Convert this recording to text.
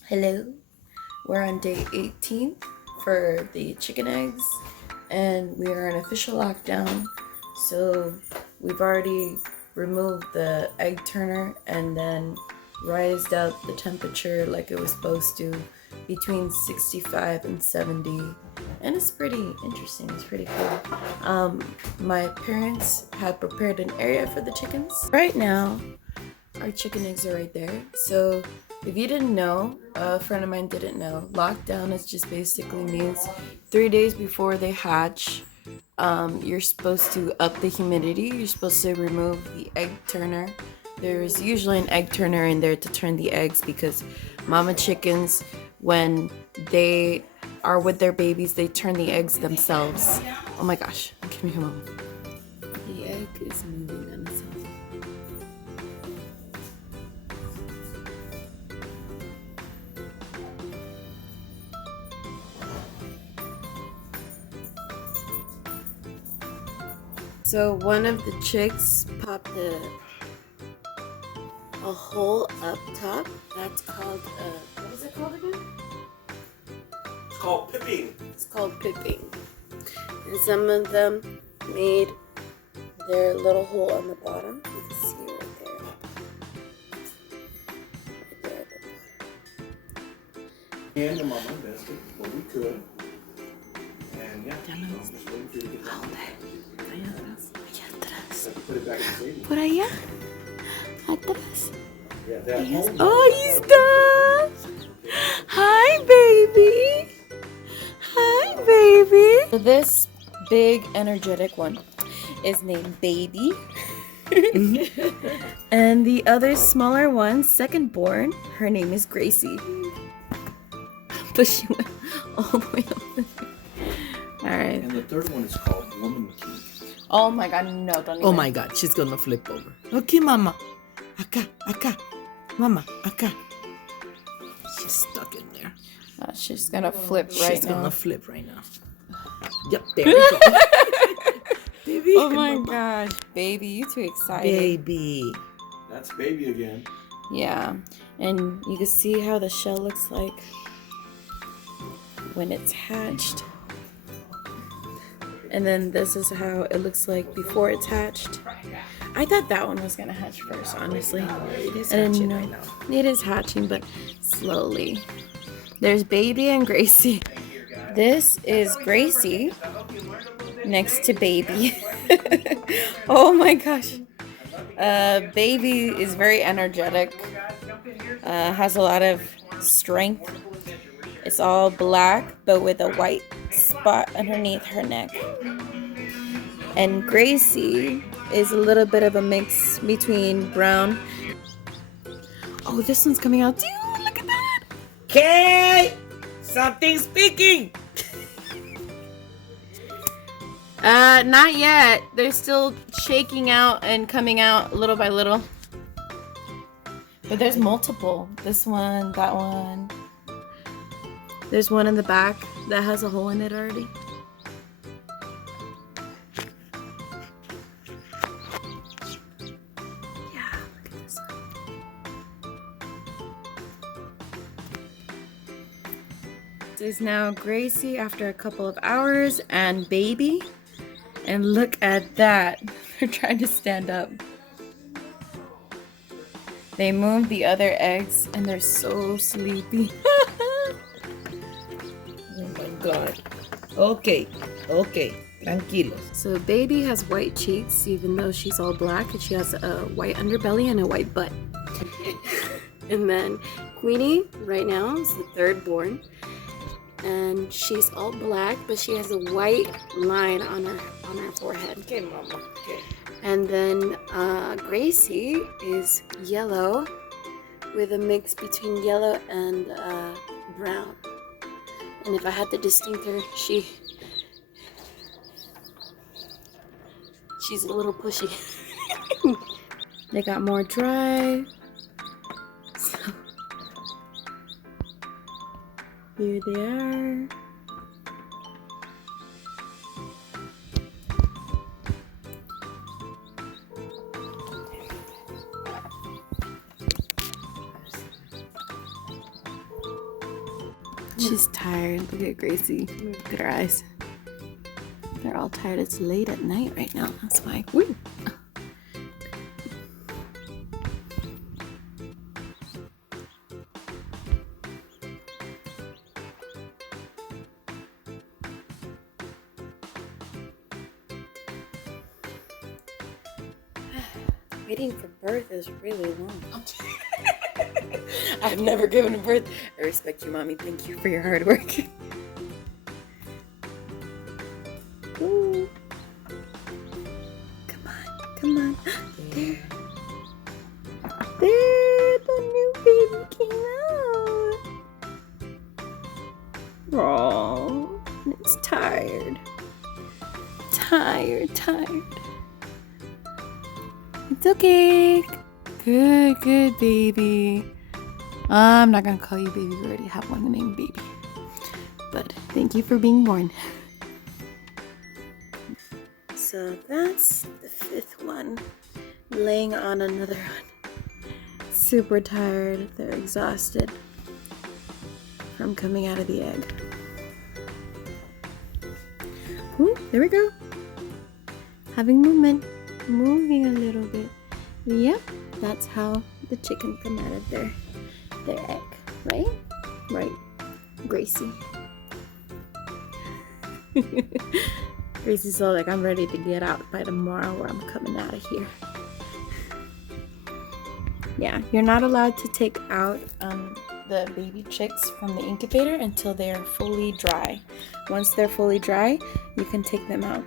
Hello, we're on day 18 for the chicken eggs, and we are in official lockdown. So we've already removed the egg turner and then raised up the temperature like it was supposed to between 65 and 70, and it's pretty interesting. It's pretty cool. My parents have prepared an area for the chickens. Right now our chicken eggs are right there. So if you didn't know, a friend of mine didn't know, lockdown is just basically means 3 days before they hatch, you're supposed to up the humidity. You're supposed to remove the egg turner. There's usually an egg turner in there to turn the eggs because mama chickens, when they are with their babies, they turn the eggs themselves. Oh my gosh, give me a moment. The egg is moving on its own. So one of the chicks popped a hole up top. That's called what is it called again? It's called pipping. It's called pipping. And some of them made their little hole on the bottom. You can see it right there. Right there at the bottom. And the mama invested what we could. And yeah, I'm just waiting for you to get that. Put it back in the table. Por allá. Atrás. Yeah, that home. Oh, he's done. Hi, baby. Hi, baby. So this big, energetic one is named Baby. And the other smaller one, second born, her name is Gracie. But she went all the way up there. All right. And the third one is called Woman Key. Oh my God, no, don't even. Oh my God, she's gonna flip over. Okay, mama. Acá. Mama, acá. She's stuck in there. She's gonna flip right She's now. gonna flip right now. Yep, there we go. Baby. Oh my gosh, baby, you too excited. Baby. That's baby again. Yeah, and you can see how the shell looks like when it's hatched. And then this is how it looks like before it's hatched. I thought that one was gonna hatch first, honestly. It is I didn't hatching know. right now. It is hatching, but slowly. There's Baby and Gracie. This is Gracie next to Baby. Oh my gosh. Baby is very energetic. Has a lot of strength. It's all black, but with a white spot underneath her neck. And Gracie is a little bit of a mix between brown. Oh, this one's coming out too. Look at that. Okay, something speaking. Not yet. They're still shaking out and coming out little by little. But there's multiple. This one, that one. There's one in the back that has a hole in it already. Yeah, look at this one. This is now Gracie after a couple of hours and Baby. And look at that. They're trying to stand up. They moved the other eggs and they're so sleepy. Oh my God. Okay, tranquilos. So Baby has white cheeks, even though she's all black, and she has a white underbelly and a white butt. And then Queenie, right now, is the third born, and she's all black, but she has a white line on her forehead. Okay, mama. Okay. And then Gracie is yellow, with a mix between yellow and brown. And if I had to distinct her, she's a little pushy. They got more dry. So here they are. She's tired. Look at Gracie. Look at her eyes. They're all tired. It's late at night right now. That's why. Woo! Waiting for birth is really long. I've never given a birth. I respect you, Mommy. Thank you for your hard work. Ooh. Come on, come on. There. There, the new baby came out. Oh, it's tired. Tired. It's okay. Good, baby. I'm not gonna call you baby. We already have one named Baby. But thank you for being born. So that's the 5th one. Laying on another one. Super tired. They're exhausted from coming out of the egg. Ooh, there we go. Having movement. Moving a little bit. Yep, that's how the chickens come out of their egg, right? Right, Gracie. Gracie's all like, I'm ready to get out by tomorrow or I'm coming out of here. Yeah, you're not allowed to take out the baby chicks from the incubator until they are fully dry. Once they're fully dry, you can take them out.